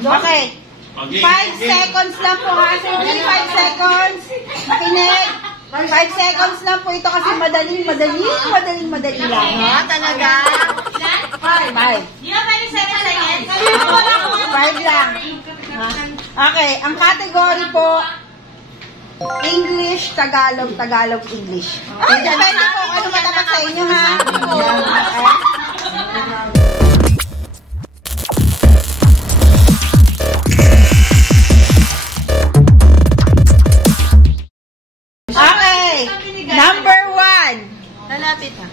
Okay. 5 seconds lang po ha. Only 5 seconds. Makinig. 5 seconds lang po ito kasi madali lang. Ha? Talaga? 5. 5 lang. Okay. Ang category po, English, Tagalog, Tagalog, English. Depende po ano matapat sa inyo ha. Number 1. Lalapit ha.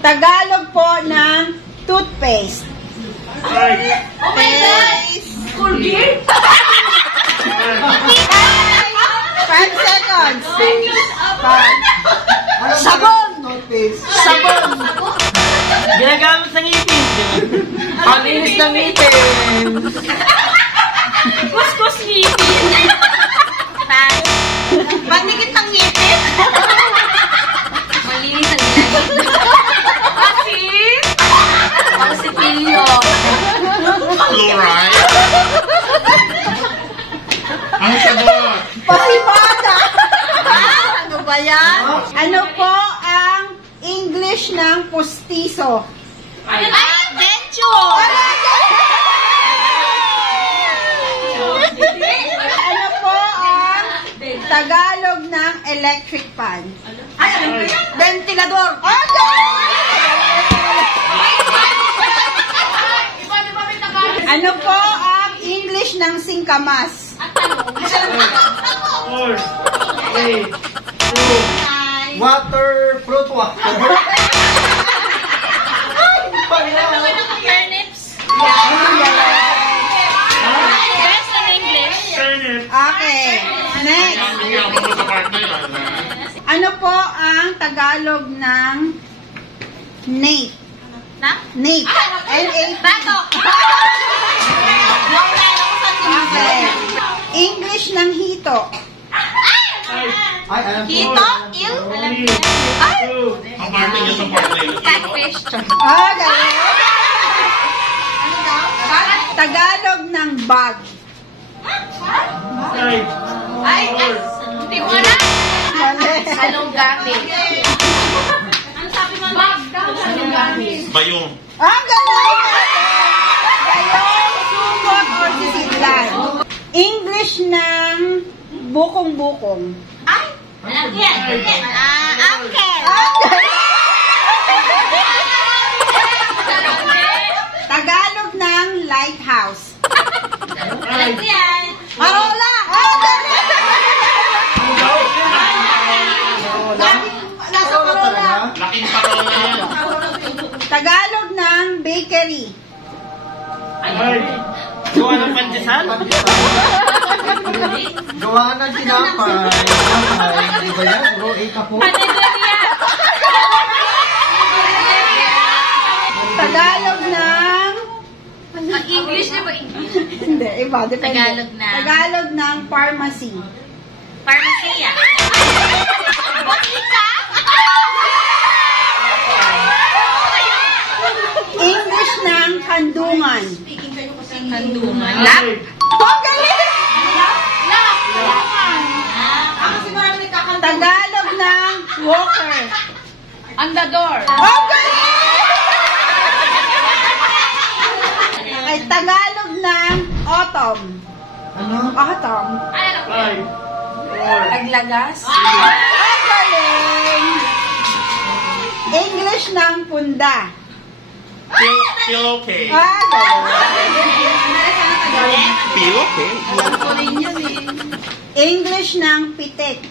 Tagalog po ng toothpaste. Paste. Colgate. 5 seconds. 5. Sabon. Sabon. Ginagamit sa ngipin. Ang inis ng ngipin. Kuskus ngipin. Panikit ng ngipin. Malinis ang ginagin. Bakit? Pangsipilyo. Fluoride. Ang sabot. Pasibada. Ano ba yan? Ano po ang English ng pustiso? Adventure. Ano po ang Tagalog ng electric fan? Ventilador. Ano po ang English ng singkamas? 4, 3, 2, Waterproof water. Okay. Next. Ano po ang Tagalog ng nape? Nape. N-A-P. Bato. Okay. English ng hito. Hito? Il? Ang parte niya sa parte. Catfish. Okay. Tagalog ng bag. Ay, hindi mo na. Anong gamit? Ano sabi mo? Bag daw. Anong gamit? Bayong. Galing! Bayong, sumot, or sisidlan. English ng bukong-bukong. Ay! Uncle! Tagalog ng lighthouse. Parola! Nasa parola. Laking parola yan. Tagalog ng bakery. gawa ng pandesal? Gawa ng tinapay. Di ba yan? Bro, 8 ako. Tagalog ng... English na ba English? Hindi, iba. Depende. Tagalog na. Tagalog ng pharmacy. Pharmacia. Botika? English ng kandungan. Kandungan. Lap? Oh, galing! Tagalog ng walker. Andador. Oh, galing! Okay, Tagalog ng autumn. Ano? Autumn. Ano? 5, 4, Naglagas. Oh, galing! English ng punda. Feel okay. Galing! Feel okay. English ng pitik.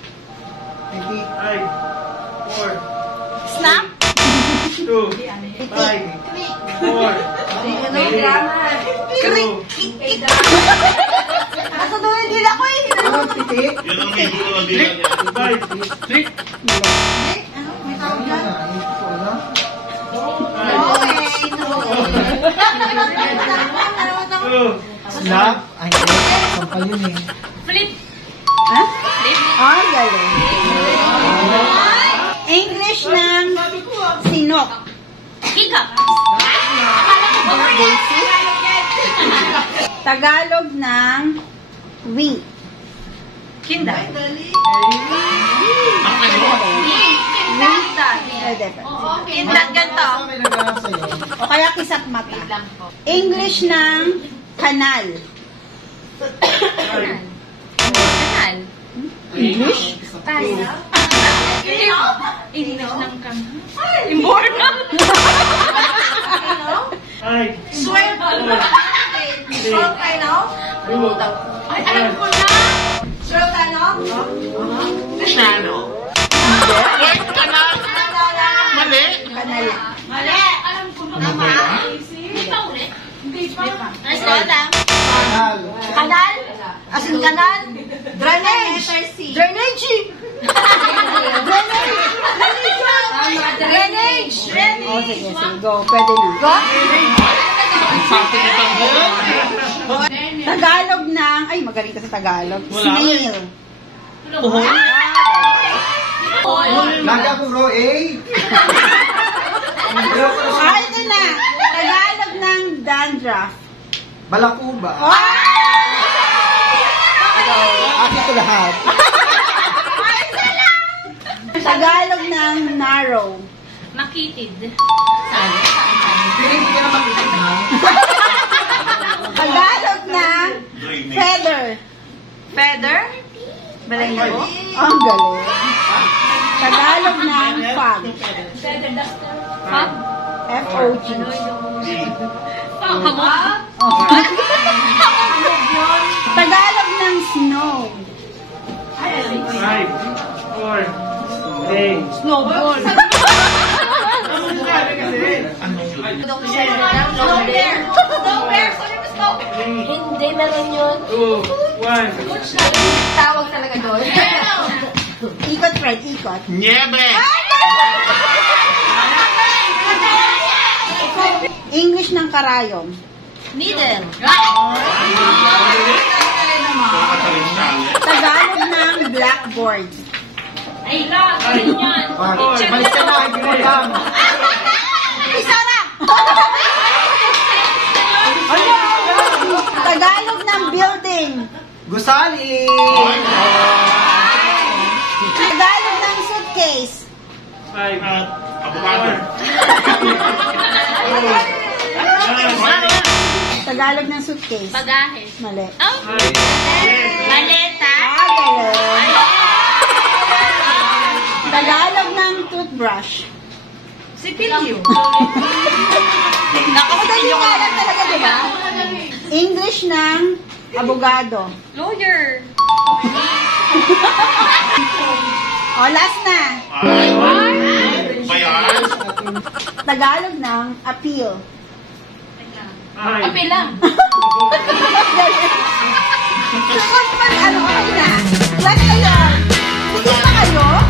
5, 4, Snap? 2, 5, 4, Krik! Nasa doon hindi ako eh. ano? Pitik? Yun ang may gulo ng bilan niya. 5, 3, Ano? May tawag dyan? Ano? Snap? Ay, sampal yun eh. Flip. Ha? Ah, galing. English ng sinok. Hiccup. Basic. Tagalog ng wing. Kinda. Pwede. Kinda, ganito. May naglalang sa'yo. O kaya kisat mata. English ng kanal. Kanal. English? English ng kanal. Imborno. Five. Swear. Swear I know. Two. Ay, alam ko na. Swear ka, no? Chano. Wait, kanal. Mali. Kanal. Mali. Alam ko na. Tama. Hindi pa ulit. Hindi pa. Nice lang. Kanal. Kanal? As in kanal? Drainage. Drainage. Drainage. Oh, sige, sige. Go. Pwede na. Go? Sabi ni Tanggol. Tagalog ng... Ay, magaling ka sa Tagalog. Wala. Snail. Lagi akong row A. Ah, ito na. Tagalog ng dandruff. Balakuba. Akin ko lahat. Tagalog ng narrow. Makitid. Hindi ka na makikita na. Tagalog ng feather. Feather. Balahibo. Ang galing. Tagalog ng fog. Fog. F-O-G. Hamog. Oh. Tagalog ng snow. Five. Four. Three. Snowball. Ano sabi kasi? Snow bear. Snow bear. Sorry, snow bear. Three. Hindi meron yun. Two. One. Tawag talaga doon. Ikot, Fred, ikot. Niebe. English ng karayom. Needle. Tagalog ng blackboard. Ay, lang. Yan. Malis ka na. Hindi mo lang. Isara! Tagalog ng building. Gusali. Tagalog ng suitcase. Five. Abogado. Tagalog ng suitcase. Bagahe. Mali. Oh. Maleta. Galing. Tagalog ng toothbrush. Sipilyo. Madali nga lang talaga, di ba? English ng abogado. Lawyer. O, last na. Bayan. Tagalog ng appeal. Five. Api lang. Ano, okay na. Last na yun. Sige pa kayo?